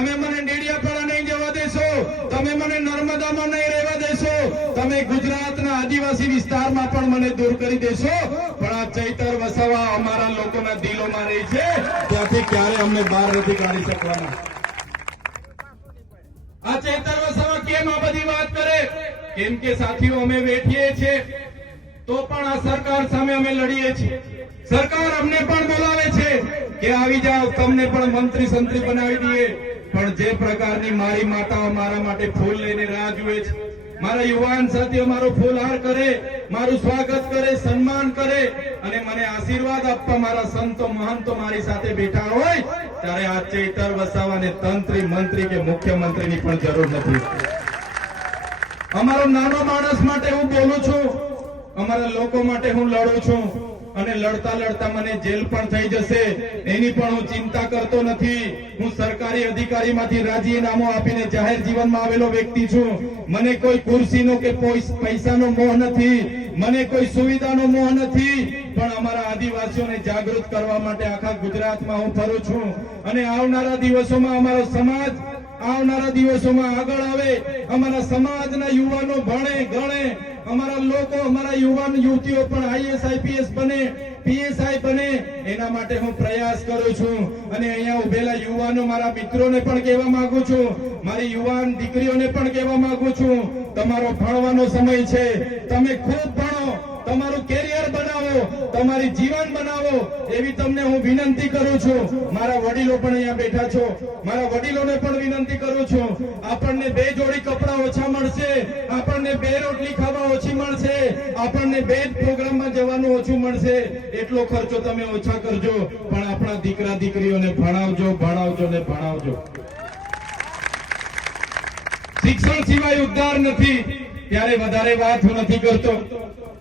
તમે મને ડેડિયાપાડા નહીં જવા દેશો, તમે મને નર્મદામાં નહીં રહેવા દેશો, તમે ગુજરાતના આદિવાસી વિસ્તારમાં પણ મને દૂર કરી દેશો, પણ આ ચૈતર વસાવા અમારા લોકોના દિલોમાં રહી છે, ત્યાંથી ક્યારે અમને બહાર નથી કાઢી શકવાના. આ ચૈતર વસાવા કેમ આ બધી વાત કરે? કેમ કે સાથીઓ અમે બેઠીએ છીએ તો પણ આ સરકાર સામે અમે લડીએ છીએ. સરકાર અમને પણ બોલાવે છે કે આવી જાઓ, તમને પણ મંત્રી સંત્રી બનાવી દઈએ, પણ જે પ્રકારની મારી માતાઓ મારા માટે ફૂલ લઈને રાહ જુએ છે, મારા યુવાન સાથીઓ મારો ફૂલહાર કરે, મારું સ્વાગત કરે, સન્માન કરે અને મને આશીર્વાદ આપવા મારા સંતો મહંતો મારી સાથે બેઠા હોય, ત્યારે આ ચૈતર વસાવાને તંત્રી મંત્રી કે મુખ્યમંત્રીની પણ જરૂર નથી. અમારો નાનો માણસ માટે હું બોલું છું, અમારા લોકો માટે હું લડું છું અને લડતા લડતા મને જેલ પણ થઈ જશે એની પણ હું ચિંતા કરતો નથી. હું સરકારી અધિકારીમાંથી રાજીનામું આપીને જાહેર જીવનમાં આવેલો વ્યક્તિ છું. મને કોઈ ખુરશીનો કે પૈસાનો મોહ નથી, મને કોઈ સુવિધાનો મોહ નથી, પણ અમારા આદિવાસીઓને જાગૃત કરવા માટે આખા ગુજરાતમાં હું ફરું છું અને આવનારા દિવસોમાં અમારો સમાજ આવનારા દિવસોમાં આગળ આવે, અમારા સમાજના યુવાનો ભણે ગણે, અમારા લોકો અમારા યુવાન યુવતીઓ પણ આઈએસ આઈપીએસ બને, પીએસઆઈ બને, એના માટે હું પ્રયાસ કરું છું. અને અહીંયા ઉભેલા યુવાનો મારા મિત્રોને પણ કહેવા માંગુ છું, મારી યુવાન દીકરીઓને પણ કહેવા માંગુ છું, તમારો ભણવાનો સમય છે, તમે ખૂબ ભણો, તમારું કેરિયર બનાવો, તમારી જીવન બનાવો, એવી તમને હું વિનંતી કરું છું. મારા વડીલો પણ અહીંયા બેઠા છો, મારા વડીલોને પણ વિનંતી કરું છું, આપણને 2 જોડી કપડાં ઓછા મળશે, આપણને 2 રોટલી ખાવા ઓછી મળશે, આપણને 2 પ્રોગ્રામમાં જવાનું ઓછું મળશે, એટલો ખર્ચો તમે ઓછા કરજો, પણ આપણા દીકરા દીકરીઓને ભણાવજો, ભણાવજો ને ભણાવજો. શિક્ષણ સિવાય ઉદ્ધાર નથી. ત્યારે વધારે વાત હું નથી કરતો.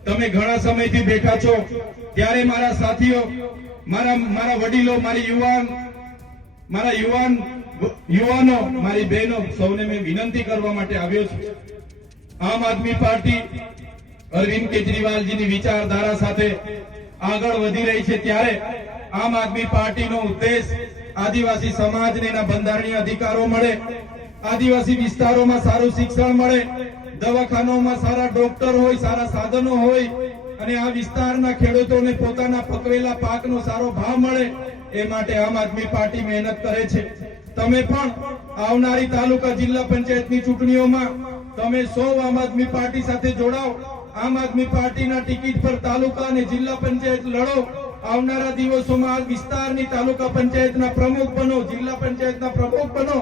તમે ઘણા સમયથી બેઠા છો, ત્યારે મારા સાથીઓ, મારા વડીલો, મારા યુવાનો, મારી બહેનો, સૌને મેં વિનંતી કરવા માટે આવ્યો છું. આમ આદમી પાર્ટી અરવિંદ કેજરીવાલજીની વિચારધારા સાથે આગળ વધી રહી છે, ત્યારે આમ આદમી પાર્ટીનો ઉદ્દેશ આદિવાસી સમાજને એના બંધારણીય અધિકારો મળે, આદિવાસી વિસ્તારોમાં સારું શિક્ષણ મળે, દવાખાનાઓમાં સારા ડોક્ટર હોય, સારા સાધનો હોય અને આ વિસ્તારના ખેડૂતોને પોતાના પકવેલા પાકનો સારો ભાવ મળે, એ માટે આમ આદમી પાર્ટી મહેનત કરે છે. તમે પણ આવનારી તાલુકા જિલ્લા પંચાયતની ચૂંટણીઓમાં તમે સૌ આમ આદમી પાર્ટી સાથે જોડાઓ, આમ આદમી પાર્ટીના ટિકિટ પર તાલુકા અને જિલ્લા પંચાયત લડો. આવનારા દિવસોમાં આ વિસ્તારની તાલુકા પંચાયતના પ્રમુખ બનો, જિલ્લા પંચાયતના પ્રમુખ બનો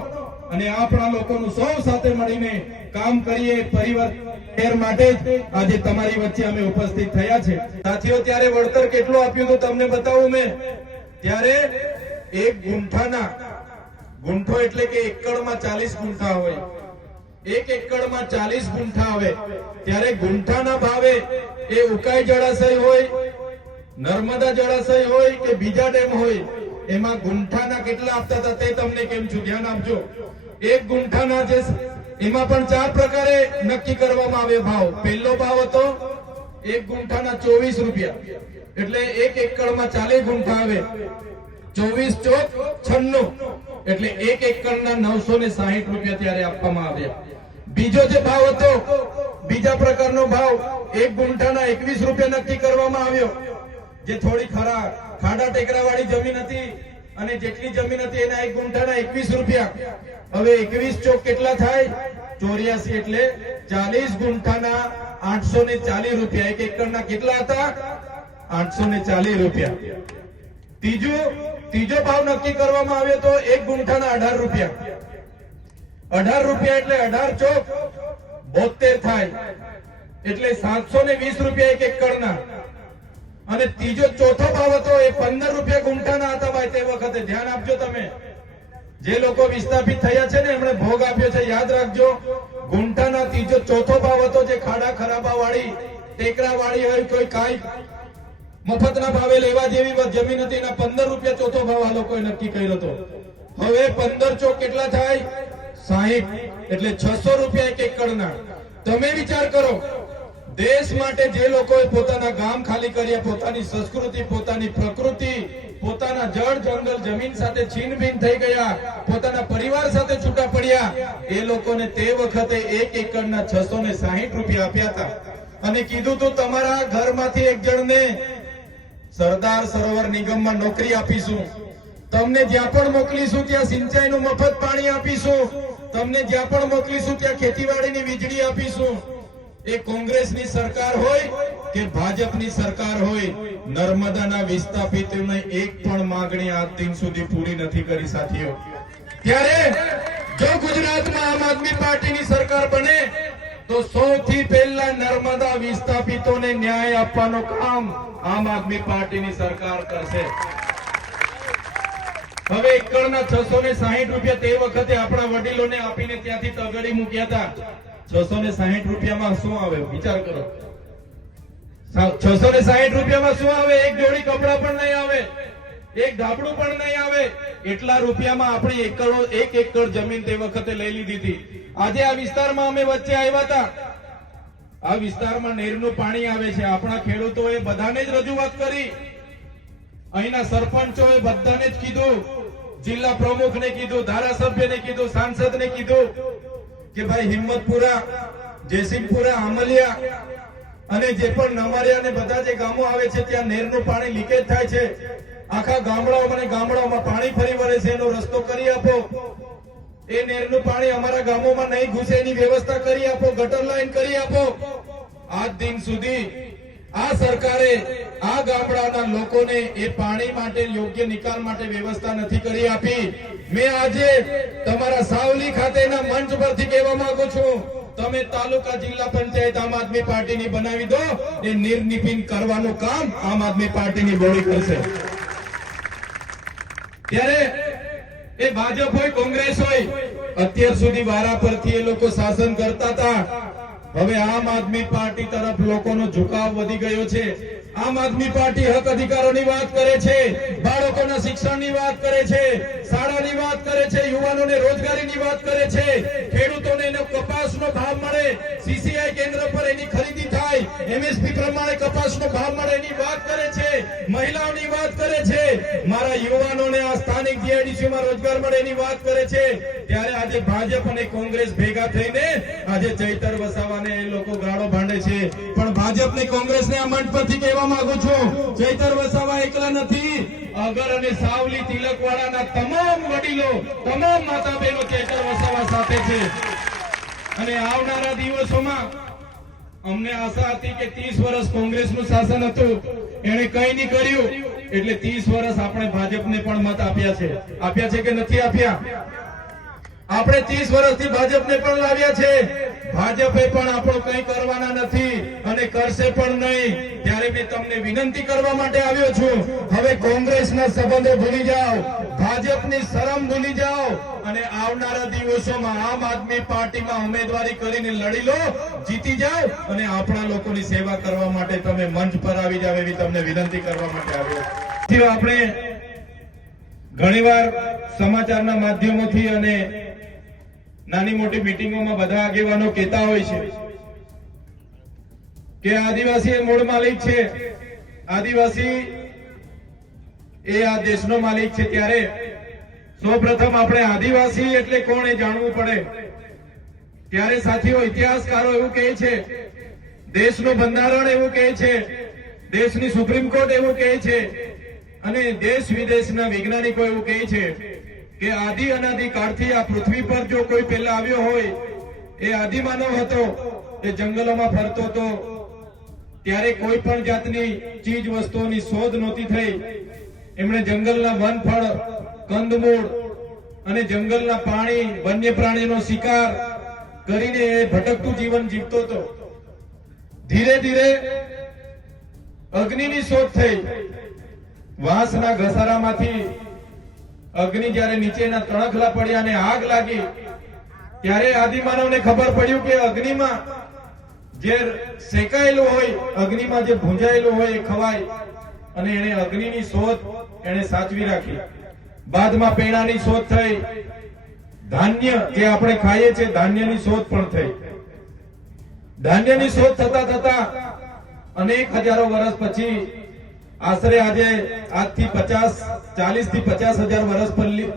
અને આપણા લોકોનું સૌ સાથે મળીને કામ કરીએ. પરિવર્તન માટે જ આજે તમારી વચ્ચે અમે ઉપસ્થિત થયા છે. સાથીઓ, ત્યારે વળતર કેટલું આપ્યું તો તમને બતાવું મેં. ત્યારે 1 ગુંઠાના, ગુંઠો એટલે કે એકડમાં 40 ગુંઠા હોય, 1 એકડમાં 40 ગુંઠા આવે, ત્યારે ગુંઠાના ભાવે એ ઉકાઈ જળાશય હોય, નર્મદા જળાશય હોય કે બીજા ડેમ હોય, એમાં ગુંઠાના કેટલા આપતા હતા તે તમને કેમ છું, ધ્યાન આપજો. 1 ગુંઠાના જે એમાં પણ 4 પ્રકારે નક્કી કરવામાં આવે ભાવ. પહેલો ભાવ હતો 1 ગુંઠાના 24 રૂપિયા, એટલે 1 એકડમાં 40 ગુંઠા આવે, 24 ચોક 96, એટલે 1 એકડના 960 રૂપિયા ત્યારે આપવામાં આવ્યા. બીજો જે ભાવ હતો, બીજા પ્રકારનો ભાવ 1 ગુંઠાના 21 રૂપિયા નક્કી કરવામાં આવ્યો, જે થોડી ખાડા ટેકરા વાળી જમીન હતી અને જેટલી જમીન હતી એના 1 ગુંઠાના 21 રૂપિયા. હવે 21 ચોક કેટલા થાય? 84, એટલે 40 ગુંઠાના 840 રૂપિયા. 1 એકડના કેટલા હતા? 840 રૂપિયા. ત્રીજો ભાવ નક્કી કરવામાં આવ્યો તો 1 ગુંઠાના 18 રૂપિયા. 18 રૂપિયા એટલે 18 ચોક 72 થાય, એટલે 720 રૂપિયા 1 એકડના. અને ચોથો ભાવ હતો એ 15 રૂપિયા ગુંઠાના હતા. ભાઈ, તે વખતે ધ્યાન આપજો. તમે જે લોકો વિસ્થાપિત થયા છે ને, એમણે ભોગ આપ્યો છે, યાદ રાખજો. ગુંઠાના ચોથો ભાવ હતો, જે ખાડા ખરાબા વાળી, ટેકરા વાળી હોય, કોઈ કાંઈ મફતના ભાવે લેવા જેવી જમીન હતી, એના 15 રૂપિયા ચોથો ભાવ આ લોકોએ નક્કી કર્યો હતો. હવે 15 ચોક કેટલા થાય? 60, એટલે 600 રૂપિયા 1 એકડના. તમે વિચાર કરો, દેશ માટે જે લોકોએ પોતાના ગામ ખાલી કર્યા, પોતાની સંસ્કૃતિ, પોતાની પ્રકૃતિ, પોતાના જળ જંગલ જમીન સાથે છીનભીન થઈ ગયા, પોતાના પરિવાર સાથે છૂટા પડ્યા, એ લોકોને તે વખતે 1 એકડના 660 રૂપિયા આપ્યા હતા અને કીધું તું તમારા ઘરમાંથી એક જણને સરદાર સરોવર નિગમમાં નોકરી આપીશું, તમને જ્યાં પણ મોકલીશું ત્યાં સિંચાઈનું મફત પાણી આપીશું, તમને જ્યાં પણ મોકલીશું ત્યાં ખેતીવાડીની વીજળી આપીશું. એ કોંગ્રેસની સરકાર હોય કે ભાજપની સરકાર હોય, નર્મદાના વિસ્થાપિતોને એક પણ માંગણી આજ દિન સુધી પૂરી નથી કરી સાથીઓ. ત્યારે જો ગુજરાતમાં આમ આદમી પાર્ટીની સરકાર બને તો સૌથી પહેલા નર્મદા વિસ્થાપિતોને ન્યાય આપવાનું કામ આમ આદમી પાર્ટીની સરકાર કરશે. હવે એકડના 660 રૂપિયા તે વખતે આપણા વડીલોને આપીને ત્યાંથી તગડી મૂક્યા હતા. 660 રૂપિયામાં શું આવે વિચાર કરો. 660 રૂપિયામાં શું આવે? એક જોડી કપડા પણ નહીં આવે, એક ધાબળું પણ નહીં આવે. એટલા રૂપિયામાં આપણી 1 એકડ જમીન તે વખતે લઈ લીધી હતી. આજે આ વિસ્તારમાં અમે વચ્ચે આવ્યા હતા, આ વિસ્તારમાં નહેરનું પાણી આવે છે. આપણા ખેડૂતોએ બધાને જ રજૂઆત કરી, અહીંના સરપંચોએ બધાને જ કીધું, જિલ્લા પ્રમુખને કીધું, ધારાસભ્યને કીધું, સાંસદને કીધું કે ભાઈ હિંમતપુરા, જયસિંહપુરા, આમલિયા અને જે પણ નમારિયા ને બધા જે ગામો આવે છે ત્યાં નહેરનું પાણી લીકેજ થાય છે. આખા ગામડાઓમાં પાણી ફરી વળે છે, એનો રસ્તો કરી આપો. એ નહેરનું પાણી અમારા ગામોમાં નહીં ઘૂસે એની વ્યવસ્થા કરી આપો, ગટર લાઈન કરી આપો. આજ દિન સુધી આ સરકારે આ ગામડાના લોકોને એ પાણી માટે યોગ્ય નિકાલ માટે વ્યવસ્થા નથી કરી આપી. મેં આજે તમારા સાવલી ખાતેના મંચ પરથી કહેવા માંગુ છું, તમે તાલુકા જિલ્લા પંચાયત આમ આદમી પાર્ટીની બનાવી દો, એ નિર્નિપિન કરવાનું કામ આમ આદમી પાર્ટીની બોડી કરશે. ત્યારે એ ભાજપ હોય કોંગ્રેસ હોય, અત્યાર સુધી વારા પરથી એ લોકો શાસન કરતા હતા. હવે આમ આદમી પાર્ટી તરફ લોકોનો ઝુકાવ વધી ગયો છે. આમ આદમી પાર્ટી હક અધિકારોની વાત કરે છે, બાળકોના શિક્ષણની વાત કરે છે, શાળાની વાત કરે છે, યુવાનોને રોજગારીની વાત કરે છે, ખેડૂતોને એનો કપાસનો ભાવ મળે, સીસીઆઈ કેન્દ્ર પર એની ખરીદી થાય, એમએસપી પ્રમાણે કપાસનો ભાવ મળે એની વાત કરે છે, મહિલાઓની વાત કરે છે, મારા યુવાનોને આ સ્થાનિક જીઆઈડીસીમાં રોજગાર મળે એની વાત કરે છે. ત્યારે આજે ભાજપ અને કોંગ્રેસ ભેગા થઈને આજે ચૈતર વસાવાને એ લોકો ગાળો ભાંડે છે. પણ ભાજપ ને કોંગ્રેસને આ મંચ પરથી કહેવા માંગુ છું, ચૈતર વસાવા એકલા નથી. અગર અને સાવલી તિલકવાડાના તમામ વડીલો, તમામ માતા બહેનો ચૈતર વસાવા સાથે છે. અને આવનારા દિવસોમાં અમને આશા હતી કે 30 વર્ષ કોંગ્રેસનું શાસન હતું, એને કંઈ નહીં કર્યું, એટલે 30 વર્ષ આપણે ભાજપને પણ મત આપ્યા છે કે નથી આપ્યા? આપણે 30 વર્ષથી ભાજપને પણ લાવ્યા છે. ભાજપે પણ આપણો કંઈ કરવાના નથી અને કરશે પણ નહીં. ત્યારે મેં તમને વિનંતી કરવા માટે આવ્યો છું, હવે કોંગ્રેસના સંબંધો ભૂલી જાઓ, ભાજપની શરમ ભૂલી જાઓ અને આવનારા દિવસોમાં આમ આદમી પાર્ટીમાં ઉમેદવારી કરીને લડી લો, જીતી જાઓ અને આપણા લોકોની સેવા કરવા માટે તમે મંચ પર આવી જાવ એવી તમને વિનંતી કરવા માટે આવ્યો. આપણે ઘણીવાર સમાચારના માધ્યમોથી અને નાની મોટી મીટિંગોમાં બધા આગેવાનો કહેતા હોય છે કે આદિવાસી એ મૂળ માલિક છે, આદિવાસી એ આ દેશનો માલિક છે. ત્યારે સૌપ્રથમ આપણે આદિવાસી એટલે કોણ એ જાણવું પડે. ત્યારે સાથીઓ, ઇતિહાસકારો એવું કહે છે, દેશનું બંધારણ એવું કહે છે, દેશની સુપ્રીમ કોર્ટ એવું કહે છે અને દેશ વિદેશના વૈજ્ઞાનિકો એવું કહે છે કે આદિ અનાદિ કાળથી આ પૃથ્વી પર જો કોઈ પહેલા આવ્યો હોય એ આદિમાનવ હતો. એ જંગલોમાં ફરતો હતો, ત્યારે કોઈ પણ જાતની ચીજ વસ્તુઓની શોધ નહોતી થઈ. એમણે જંગલના વનફળ, કંદમૂળ અને જંગલના પાણી, વન્ય પ્રાણીનો શિકાર કરીને એ ભટકતું જીવન જીવતો હતો. ધીરે ધીરે અગ્નિની શોધ થઈ. વાંસના ઘસારામાંથી અગ્નિ જયારે નીચેના તણખલા પડ્યા અને આગ લાગી, ત્યારે આદિમાનવને ખબર પડ્યું કે અગ્નિમાં જે શેકાયેલું હોય, અગ્નિમાં જે ભૂંજાયેલું હોય એ ખવાય. અને એને અગ્નિની શોધ એને સાચવી રાખી. બાદમાં પેણાની શોધ થઈ, ધાન્ય જે આપણે ખાઈએ છીએ ધાન્યની શોધ પણ થઈ. ધાન્યની શોધ થતા થતા અનેક હજારો વર્ષ પછી આશરે આજે આજથી 40 થી 50,000 વર્ષ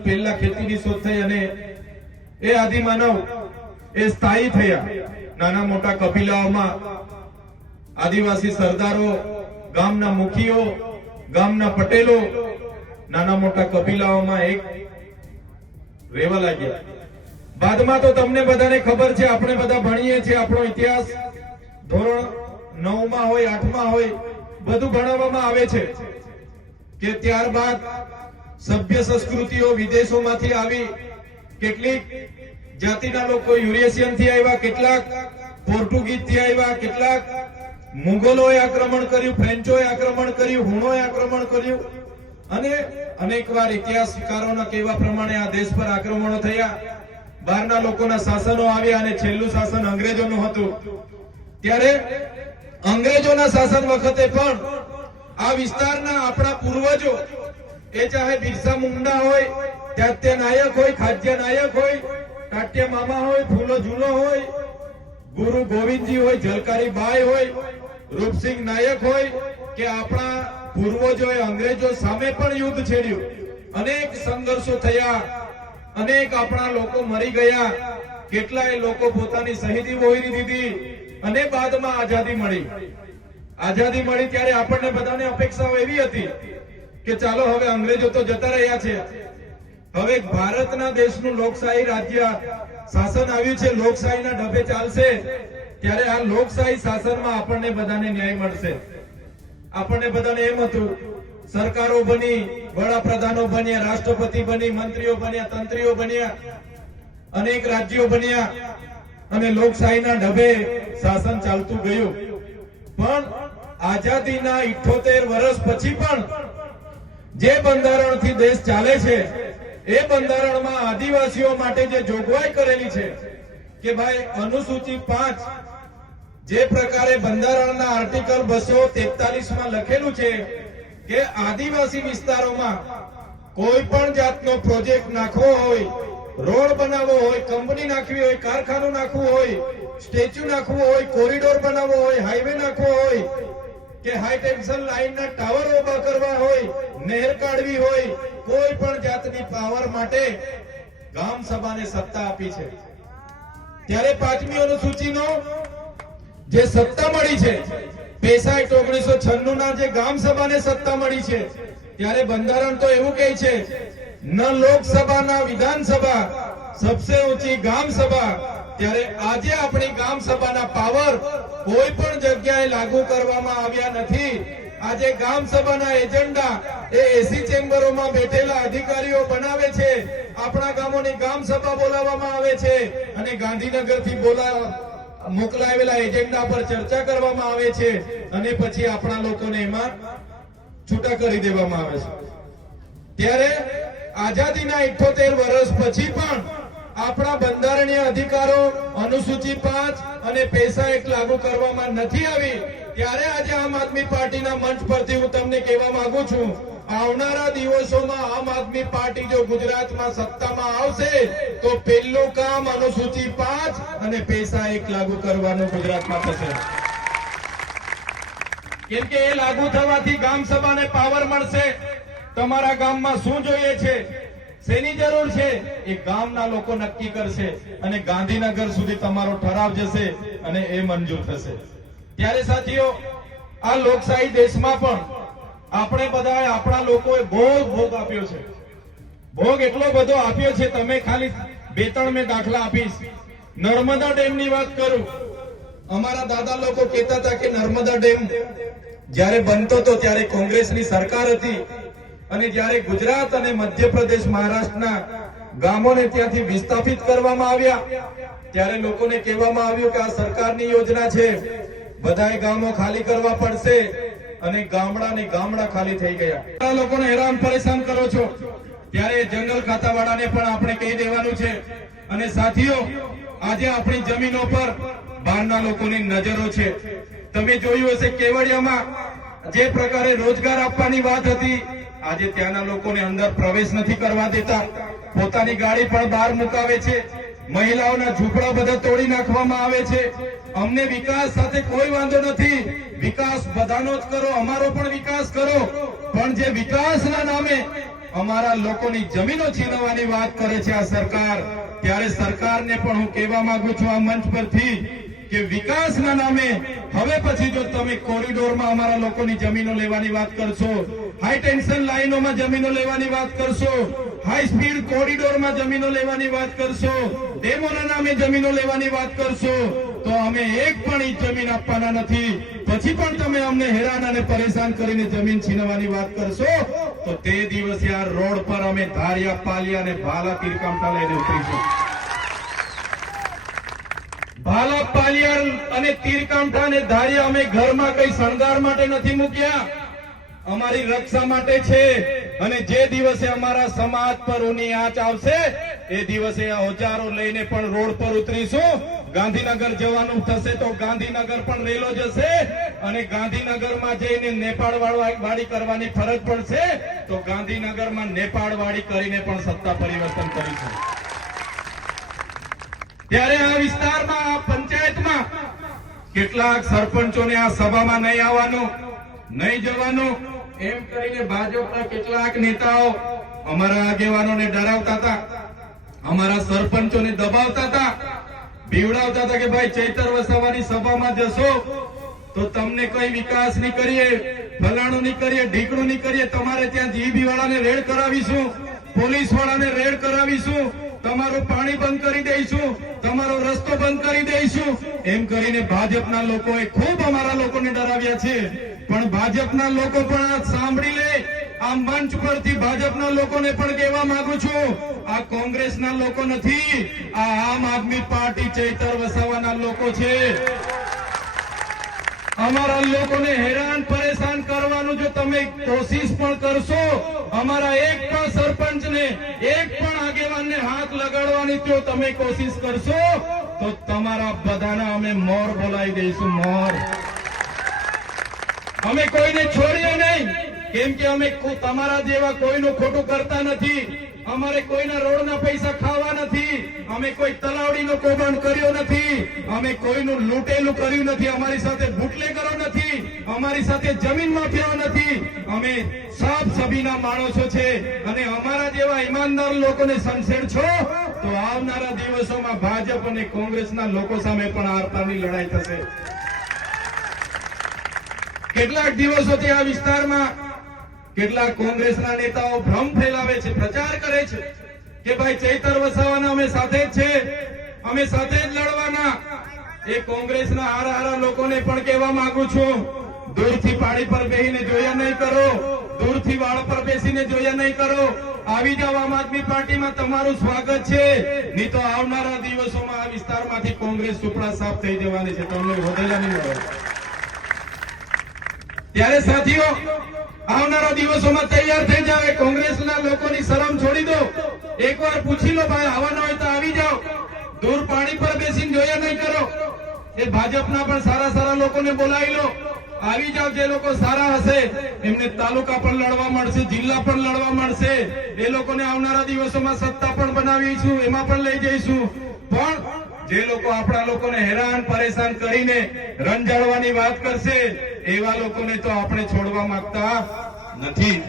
પહેલા ખેતીની શોધ થઈ અને એ આદિમાનવ એ સ્થાયી થયા. નાના મોટા કબીલાઓમાં આદિવાસી સરદારો, ગામના મુખીઓ, ગામના પટેલો નાના મોટા કબીલાઓમાં એક રહેવા લાગ્યા. બાદમાં તો તમને બધાને ખબર છે, આપણે બધા ભણીએ છીએ, આપણો ઇતિહાસ ધોરણ 9 માં હોય, 8 માં હોય, બધું ભણાવવામાં આવે છે કે ત્યારબાદ સભ્ય સંસ્કૃતિઓ વિદેશોમાંથી આવી. કેટલીક જાતિના લોકો યુરેશિયન થી આવ્યા, કેટલાક પોર્ટુગીઝ થી આવ્યા, કેટલાક મુગલોએ આક્રમણ કર્યું, ફ્રેન્ચોએ આક્રમણ કર્યું, હુણોએ આક્રમણ કર્યું અને અનેકવાર ઇતિહાસકારોના કહેવા પ્રમાણે આ દેશ પર આક્રમણો થયા. બહારના લોકોના શાસનો આવ્યા અને છેલ્લું શાસન અંગ્રેજોનું હતું. ત્યારે અંગ્રેજોના શાસન વખતે પણ આ વિસ્તારના આપણા પૂર્વજો, એ ચાહે બિરસા મુંડા હોય, ત્યાત્ય નાયક હોય, ખાદ્ય નાયક હોય, ટાટ્ય મામા હોય, ફૂલો ઝૂલો હોય, ગુરુ ગોવિંદજી હોય, ઝલકારી બાઈ હોય, રૂપસિંહ નાયક હોય, કે આપણા પૂર્વજોએ અંગ્રેજો સામે પણ યુદ્ધ છેડ્યું. અનેક સંઘર્ષો થયા, અનેક આપણા લોકો મરી ગયા, કેટલાય લોકો પોતાની શહીદી વહોરી દીધી અને બાદમાં આઝાદી મળી. આઝાદી મળી ત્યારે આપણને બધાને અપેક્ષાઓ એવી હતી કે ચાલો હવે અંગ્રેજો તો જતા રહ્યા છે, હવે ભારતના દેશનું લોકશાહી રાજ્ય શાસન આવ્યું છે, લોકશાહીના ઢબે ચાલશે, ત્યારે આ લોકશાહી શાસનમાં આપણને બધાને ન્યાય મળશે. આપણને બધાને એમ હતું, સરકારો બની, વડાપ્રધાનો બન્યા, રાષ્ટ્રપતિ બની, મંત્રીઓ બન્યા, તંત્રીઓ બન્યા, અનેક રાજ્યો બન્યા અને લોકશાહીના ઢબે શાસન ચાલતું ગયું. પણ આઝાદીના 78 વર્ષ પછી પણ જે બંધારણથી દેશ ચાલે છે, એ બંધારણમાં આદિવાસીઓ માટે જે જોગવાઈ કરેલી છે કે ભાઈ અનુસૂચિ 5 જે પ્રકારે બંધારણના આર્ટિકલ 243 માં લખેલું છે કે આદિવાસી વિસ્તારોમાં કોઈ પણ જાતનો પ્રોજેક્ટ નાખવો હોય, રોડ બનાવવો હોય, કંપની નાખવી હોય, કારખાનું નાખવું હોય, સ્ટેચ્યુ નાખવું હોય, કોરિડોર બનાવવો હોય, હાઈવે નાખવો હોય કે હાઈ ટેન્શન લાઈનના ટાવર ઉભા કરવા હોય, નહેર કાઢવી હોય, કોઈ પણ જાતની પાવર માટે ગામ સભાને સત્તા આપી છે. ત્યારે 5મી અનુસૂચિનો જે સત્તા મળી છે, પેસા એક્ટ 1996 ના જે ગામ સભાને સત્તા મળી છે, ત્યારે બંધારણ તો એવું કહે છે, ન લોકસભા ના વિધાનસભા, સબસે ઊંચી ગામ સભા. ત્યારે આજે આપણી ગામ સભાના પાવર કોઈ પણ જગ્યાએ લાગુ કરવામાં આવ્યા નથી. આજે ગામ સભાના એજન્ડા એ એસી ચેમ્બરોમાં બેઠેલા અધિકારીઓ બનાવે છે. આપણા ગામોની ગામ સભા બોલાવવામાં આવે છે અને ગાંધીનગરથી મોકલાવેલા એજન્ડા પર ચર્ચા કરવામાં આવે છે અને પછી આપણા લોકોને એમાં છૂટા કરી દેવામાં આવે છે. ત્યારે આઝાદીના 78 વર્ષ પછી પણ આપણા બંધારણીય અધિકારો અનુસૂચિ 5 અને પેસા એક્ટ લાગુ કરવામાં નથી આવી. ત્યારે આજે આમ આદમી પાર્ટીના મંચ પરથી હું તમને કહેવા માંગુ છું, આવનારા દિવસોમાં આમ આદમી પાર્ટી જો ગુજરાતમાં સત્તામાં આવશે તો પહેલું કામ અનુસૂચિ 5 અને પેસા એક્ટ લાગુ કરવાનું ગુજરાતમાં થશે. કેમ કે એ લાગુ થવાથી ગામ સભાને પાવર મળશે. તમારા ગામમાં શું જોઈએ છે, શેની જરૂર છે, એ ગામના લોકો નક્કી કરશે અને ગાંધીનગર સુધી તમારો ઠરાવ જશે અને એ મંજૂર થશે. ત્યારે સાથીઓ, આ લોકશાહી દેશમાં પણ આપણે બધાએ આપણા લોકોએ ભોગ આપ્યો છે. ભોગ એટલો બધો આપ્યો છે, તમે ખાલી 2-3 મેં દાખલા આપીશ. નર્મદા ડેમની વાત કરું. અમારા દાદા લોકો કહેતા હતા કે નર્મદા ડેમ જ્યારે બનતો હતો ત્યારે કોંગ્રેસની સરકાર હતી અને જ્યારે ગુજરાત અને મધ્યપ્રદેશ, મહારાષ્ટ્રના ગામોને ત્યાંથી વિસ્થાપિત કરવામાં આવ્યા ત્યારે લોકોને કહેવામાં આવ્યું કે આ સરકારની યોજના છે, બધાએ ગામો ખાલી કરવા પડશે અને ગામડા ખાલી થઈ ગયા. લોકોને હેરાન પરેશાન કરો છો, ત્યારે જંગલ ખાતાવાળાને પણ આપણે કહી દેવાનું છે. અને સાથીઓ, આજે આપણી જમીનો પર બહારના લોકોની નજરો છે. તમે જોયું હશે કેવડિયામાં જે પ્રકારે રોજગાર આપવાની વાત હતી, આજે ત્યાંના લોકોને અંદર પ્રવેશ નથી કરવા દેતા, પોતાની ગાડી પણ બહાર મુકાવે છે. મહિલાઓના ઝૂંપડા બધા તોડી નાખવામાં આવે છે. અમને વિકાસ સાથે કોઈ વાંધો નથી, વિકાસ બધાનો જ કરો, અમારો પણ વિકાસ કરો, પણ જે વિકાસના નામે અમારા લોકોની જમીનો છીનવવાની વાત કરે છે આ સરકાર, ત્યારે સરકારને પણ હું કહેવા માંગુ છું આ મંચ પરથી કે વિકાસના નામે હવે પછી જો તમે કોરિડોરમાં અમારા લોકોની જમીનો લેવાની વાત કરશો, હાઈ ટેન્શન લાઈનોમાં જમીનો લેવાની વાત કરશો, હાઈ સ્પીડ કોરિડોરમાં જમીનો લેવાની વાત કરશો, ડેમોના નામે જમીનો લેવાની વાત કરશો, તો અમે એક પણ ઇંચ જમીન આપવાના નથી. પછી પણ તમે અમને હેરાન અને પરેશાન કરીને જમીન છીનવવાની વાત કરશો તો તે દિવસે આ રોડ પર અમે ધારિયા, પાલિયા અને ભાલા તીરકામઠા લઈને ઉતરીશું. ભાલા, પાલિયા અને તીરકામઠા અને ધારિયા અમે ઘરમાં કઈ શણગાર માટે નથી મૂક્યા, અમારી રક્ષા માટે છે. અને જે દિવસે અમારા સમાજ પર ઊની આંચ આવશે એ દિવસે આ ઓજારો લઈને પણ રોડ પર ઉતરીશું. ગાંધીનગર જવાનું થશે તો ગાંધીનગર પણ રેલો જશે, અને ગાંધીનગરમાં જઈને નેપાળ વાળી કરવાની ફરજ પડશે તો ગાંધીનગરમાં નેપાળ વાળી કરીને પણ સત્તા પરિવર્તન કરીશું. ત્યારે આ વિસ્તારમાં, આ પંચાયતમાં કેટલાક સરપંચોને આ સભામાં નહીં આવવાનું, નહીં જવાનું એમ કરીને ભાજપના કેટલાક નેતાઓ અમારા આગેવાનોને ડરાવતા હતા, અમારા સરપંચોને દબાવતા હતા, બીવડાવતા હતા કે ભાઈ ચૈતર વસાવાની સભામાં જશો તો તમને કઈ વિકાસ નહીં કરીએ, ફલાણું નહીં કરીએ, ઢીકણું નહીં કરીએ, તમારે ત્યાં જીબી વાળાને રેડ કરાવીશું, પોલીસ વાળાને રેડ કરાવીશું, તમારું પાણી બંધ કરી દઈશું, તમારો રસ્તો બંધ કરી દઈશું, એમ કરીને ભાજપના લોકોએ ખૂબ અમારા લોકોને ડરાવ્યા છે. પણ ભાજપના લોકો પણ આ સાંભળી લે, આ મંચ પરથી ભાજપના લોકોને પણ કહેવા માંગુ છું, આ કોંગ્રેસના લોકો નથી, આ આમ આદમી પાર્ટી ચૈતર વસાવાના લોકો છે. અમારા લોકોને હેરાન પરેશાન કરવાનું જો તમે કોશિશ પણ કરશો, અમારા એક પણ સરપંચને, એક પણ આગેવાનને હાથ લગાડવાની જો તમે કોશિશ કરશો તો તમારા બધાના અમે મોર બોલાવી દઈશું, મોર. અમે કોઈને છોડીએ નહીં, કેમ કે અમે તમારા જેવા કોઈનું ખોટું કરતા નથી, અમારે કોઈના રોડના પૈસા ખાવા નથી, અમે કોઈ તલાવડીનો કૌભાંડ કર્યો નથી, અમે કોઈનું લૂંટેલું કર્યું નથી, અમારી સાથે બુટલેગરો નથી, અમારી સાથે જમીન માફિયાઓ નથી, અમે સાફ સભીના માણસો છે. અને અમારા જેવા ઈમાનદાર લોકોને સંસેડશો તો આવનારા દિવસોમાં ભાજપ અને કોંગ્રેસના લોકો સામે પણ આરપારની લડાઈ થશે. કેટલાક દિવસોથી આ વિસ્તારમાં કેટલાક કોંગ્રેસના નેતાઓ ભ્રમ ફેલાવે છે, પ્રચાર કરે છે કે ભાઈ ચૈતર વસાવાના અમે સાથે જ છે, અમે સાથે જ લડવાના. એ કોંગ્રેસના હારા લોકોને પણ કહેવા માંગુ છું, દૂરથી પાડી પર બેસીને જોયા નહીં કરો, દૂરથી વાળ પર બેસીને જોયા નહીં કરો, આવી જાવ આમ આદમી પાર્ટીમાં, તમારું સ્વાગત છે. નહીં તો આવનારા દિવસોમાં આ વિસ્તારમાંથી કોંગ્રેસ સુપડા સાફ થઈ જવાની છે, તમને વધેલા નહીં મળે. ત્યારે સાથીઓ, આવનારા દિવસોમાં તૈયાર થઈ જાવ. કોંગ્રેસના લોકોની શરમ છોડી દો, એકવાર પૂછી લો ભાઈ આવવાના હોય તો આવી જાઓ, દૂર પાણી પર બેસીને જોયા નહીં કરો. એ ભાજપના પણ સારા લોકોને બોલાવી લો, આવી જાઓ. જે લોકો સારા હશે એમને તાલુકા પણ લડવા મળશે, જિલ્લા પણ લડવા મળશે, એ લોકોને આવનારા દિવસોમાં સત્તા પણ બનાવીશું, એમાં પણ લઈ જઈશું. પણ જે લોકો આપણા લોકોને હેરાન પરેશાન કરીને રંજાડવાની વાત કરશે એવા લોકોને તો આપણે છોડવા માંગતા નથી.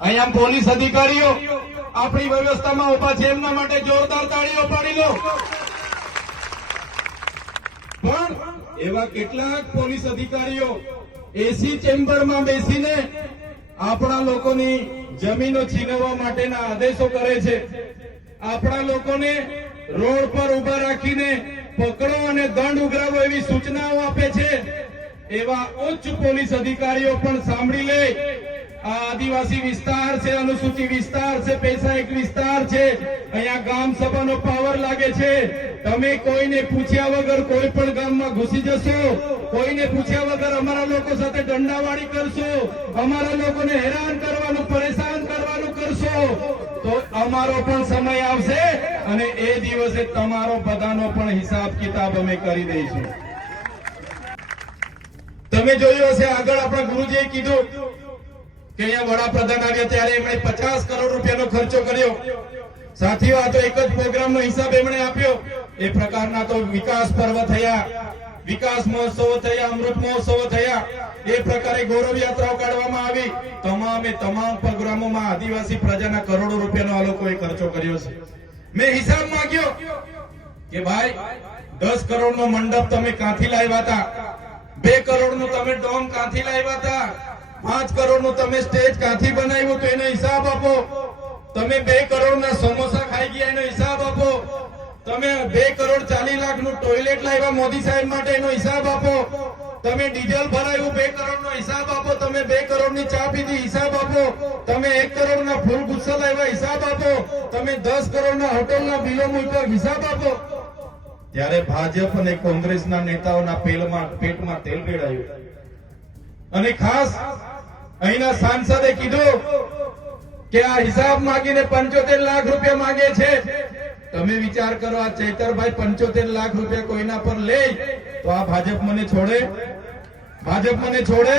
અહીંયા પોલીસ અધિકારીઓ આપણી વ્યવસ્થામાં ઉભા છે, એમના માટે જોરદાર તાળીઓ પાડી લો. પણ એવા કેટલાક પોલીસ અધિકારીઓ એસી ચેમ્બરમાં બેસીને આપણા લોકોની જમીનો છીનવવા માટેના આદેશો કરે છે, આપણા લોકોને રોડ પર ઉભા રાખીને પકડો અને દંડ ઉઘરાવો એવી સૂચનાઓ આપે છે. એવા ઉચ્ચ પોલીસ અધિકારીઓ પણ સાંભળી લે, આ આદિવાસી વિસ્તાર છે, અનુસૂચિત વિસ્તાર છે, પૈસા એક વિસ્તાર છે, અહીંયા ગામ સભાનો પાવર લાગે છે. તમે કોઈને પૂછ્યા વગર કોઈ પણ ગામમાં ઘૂસી જશો, કોઈને પૂછ્યા વગર અમારા લોકો સાથે દંડાવાળી કરશો, અમારા લોકોને હેરાન કરવાનું, પરેશાન કરવાનું કરશો તો અમારો પણ સમય આવશે અને એ દિવસે તમારો બધાનો પણ હિસાબ કિતાબ અમે કરી દઈશું. તમે જોયું હશે આગળ આપણા ગુરુજીએ કીધું કે અહીંયા વડાપ્રધાન આવ્યા ત્યારે એમણે 50 કરોડ રૂપિયાનો ખર્ચો કર્યો. સાથીઓ, આ તો એક જ પ્રોગ્રામનો હિસાબ એમણે આપ્યો. એ પ્રકારના તો વિકાસ પર્વ થયા, વિકાસ મહોત્સવો થયા, અમૃત મહોત્સવો થયા, એ પ્રકારે ગૌરવ યાત્રાઓ કાઢવામાં આવી. તમામ પ્રોગ્રામોમાં આદિવાસી પ્રજાના કરોડો રૂપિયાનો આ લોકોએ ખર્ચો કર્યો છે. મેં હિસાબ માંગ્યો કે ભાઈ 10 કરોડનો મંડપ તમે ક્યાંથી લાવ્યા હતા, 2 કરોડનું તમે ડોમ ક્યાંથી લાવ્યા હતા, 5 કરોડનું તમે સ્ટેજ ક્યાંથી બનાવ્યું, તો એનો હિસાબ આપો. તમે 2 કરોડના સમોસા ખાઈ ગયા, એનો હિસાબ આપો. તમે 2 કરોડ 40 લાખનું ટોયલેટ લાવ્યા મોદી સાહેબ માટે, એનો હિસાબ આપો. તમે ડીઝલ ભરાયું 2 કરોડનો હિસાબ આપો. તમે 2 કરોડની ચા પીધી, હિસાબ આપો. તમે 1 કરોડના ફૂલ ગુસ્સા લાવ્યા, હિસાબ આપો. તમે 10 કરોડના હોટલના બિલો મૂક્યા, હિસાબ આપો. ત્યારે ભાજપ અને કોંગ્રેસના નેતાઓના પેટમાં તેલ રેડાયું અને ખાસ અહીંના સાંસદે કીધું કે આ હિસાબ માંગીને 75 લાખ રૂપિયા માંગે છે. તમે વિચાર કરો, આ ચૈતરભાઈ 75 લાખ રૂપિયા કોઈના પર લે તો આ ભાજપ મને છોડે? ભાજપ મને છોડે?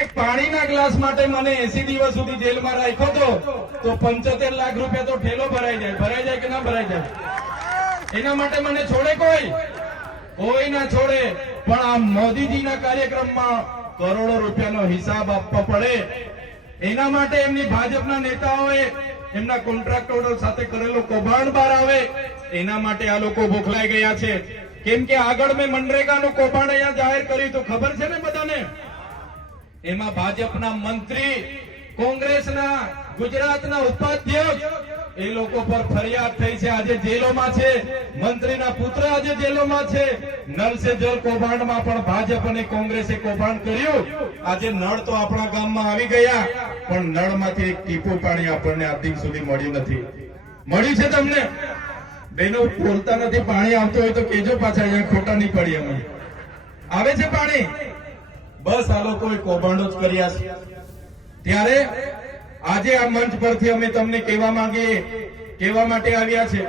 એક પાણીના ગ્લાસ માટે મને 80 દિવસ સુધી જેલમાં રાખ્યો તો 75 લાખ રૂપિયા તો ઠેલો ભરાઈ જાય કે ના ભરાઈ જાય? એના માટે મને છોડે કોઈ ના છોડે. પણ આ મોદીજીના કાર્યક્રમમાં કરોડો રૂપિયાનો હિસાબ આપવો પડે, એના માટે એમની ભાજપના નેતાઓએ એમના કોન્ટ્રાક્ટરો સાથે કરેલો કૌભાંડ બહાર આવે, એના માટે આ લોકો બોખલાઈ ગયા છે. કેમ કે આગળ મેં મનરેગાનું કૌભાંડ અહીંયા જાહેર કર્યું તો ખબર છે ને બધાને. એમાં ભાજપના મંત્રી, કોંગ્રેસના ગુજરાતના ઉપાધ્યક્ષ, એ લોકો પર ફરિયાદ થઈ છે, આજે જેલોમાં છે. મંત્રીના પુત્ર આજે જેલોમાં છે. નળ સે જલ કૌભાંડમાં પણ ભાજપ અને કોંગ્રેસે કૌભાંડ કર્યું. આજે નળ તો આપણા ગામમાં આવી ગયા, પણ નળમાંથી એક ટીપું પાણી આપણને આજ દિન સુધી મળ્યું નથી. મળ્યું છે તમને? બેનો બોલતા નથી. પાણી આવતું હોય તો કેજો પાછા, અહીંયા ખોટા નહીં પડી. અમે આવે છે પાણી? બસ આ લોકોએ કૌભાંડો જ કર્યા છે. ત્યારે આજે આ મંચ પરથી અમે તમને કહેવા માટે આવ્યા છે,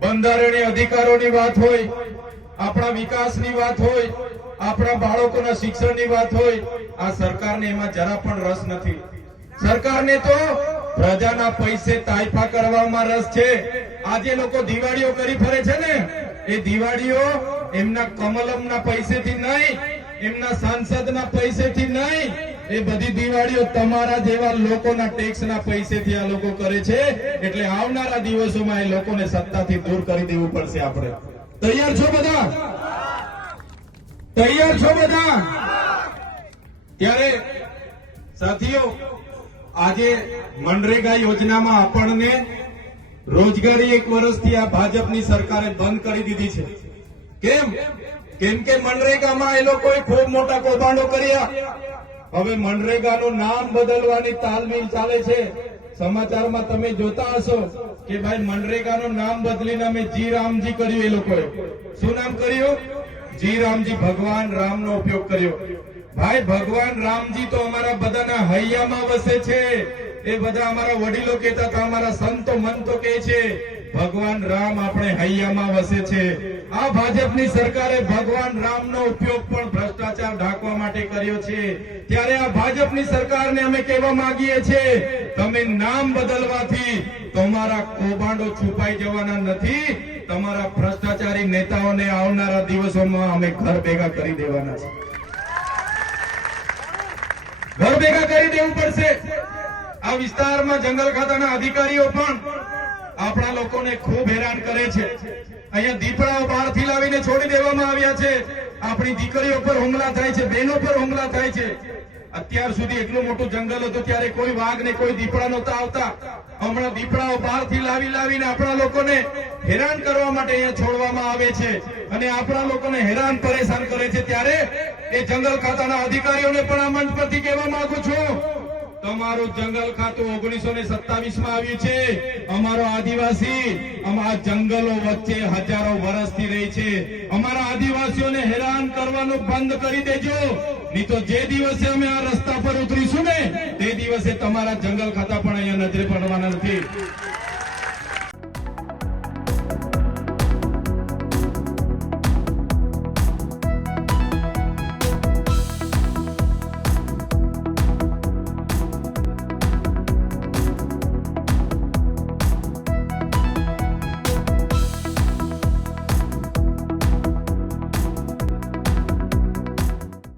બંધારણીય અધિકારોની વાત હોય, આપણા વિકાસની વાત હોય, આપણા બાળકોના શિક્ષણની વાત હોય, આ સરકારને એમાં જરા પણ રસ નથી. સરકારને તો પ્રજાના પૈસે તાઇફા કરવામાં રસ છે. આજે લોકો દિવાળીઓ કરી ફરે છે ને, એ દિવાળીઓ એમના કમલમના પૈસેથી નહીં, એમના સાંસદના પૈસેથી નહીં, એ બધી દિવાળીઓ તમારા જેવા લોકોના ટેક્સના પૈસેથી આ લોકો કરે છે. એટલે આવનારા દિવસોમાં એ લોકોને સત્તાથી દૂર કરી દેવું પડશે. આપણે તૈયાર છો બધા? તૈયાર છો બધા? ત્યારે સાથીઓ, આજે મનરેગા યોજનામાં આપણને રોજગારી 1 વર્ષથી આ ભાજપની સરકારે બંધ કરી દીધી છે. કેમ કે મનરેગામાં એ લોકોએ ખૂબ મોટા કૌભાંડો કર્યા. હવે મનરેગાનું નામ બદલવાની તાલમીલ ચાલે છે. સમાચારમાં તમે જોતા હશો કે ભાઈ મનરેગાનું નામ બદલીને અમે જી રામજી કર્યું. એ લોકોએ શું નામ કર્યું? જી રામજી. ભગવાન રામનો ઉપયોગ કર્યો. ભાઈ ભગવાન રામજી તો અમારા બધાના હૈયામાં વસે છે. એ બધા અમારા વડીલો કહેતા હતા, અમારા સંતો મંતો કહે છે ભગવાન રામ આપણે હૈયામાં વસે છે. આ ભાજપની સરકારે ભગવાન રામનો ઉપયોગ પણ ભ્રષ્ટાચાર ઢાંકવા માટે કર્યો છે. ત્યારે આ ભાજપની સરકારને અમે કહેવા માંગીએ છીએ, તમે નામ બદલવાથી તમારા કૌભાંડો છુપાઈ જવાના નથી. તમારા ભ્રષ્ટાચારી નેતાઓને આવનારા દિવસોમાં અમે ઘર ભેગા કરી દેવાના છે. ઘર ભેગા કરી દેવું પડશે. આ વિસ્તારમાં જંગલ ખાતાના અધિકારીઓ પણ આપણા લોકોને ખૂબ હેરાન કરે છે. અહીંયા દીપડાઓ બહારથી લાવીને છોડી દેવામાં આવ્યા છે. આપણી દીકરીઓ પર હુમલા થાય છે, બહેનો પર હુમલા થાય છે. અત્યાર સુધી એટલું મોટું જંગલ હતું ત્યારે કોઈ વાઘ ને કોઈ દીપડા નહોતા આવતા. હમણાં દીપડાઓ બહારથી લાવીને આપણા લોકોને હેરાન કરવા માટે અહીંયા છોડવામાં આવે છે અને આપણા લોકોને હેરાન પરેશાન કરે છે. ત્યારે એ જંગલ ખાતાના અધિકારીઓને પણ આ મંચ પરથી કહેવા માંગુ છું, તમારું જંગલ ખાતું 1927માં આવ્યું છે. અમારો આદિવાસી અમારા જંગલો વચ્ચે હજારો વર્ષથી રહે છે. અમારા આદિવાસીઓને હેરાન કરવાનું બંધ કરી દેજો, નહીં તો જે દિવસે અમે આ રસ્તા પર ઉતરીશું ને તે દિવસે તમારા જંગલ ખાતા પણ અહીંયા નજરે પડવાના નથી.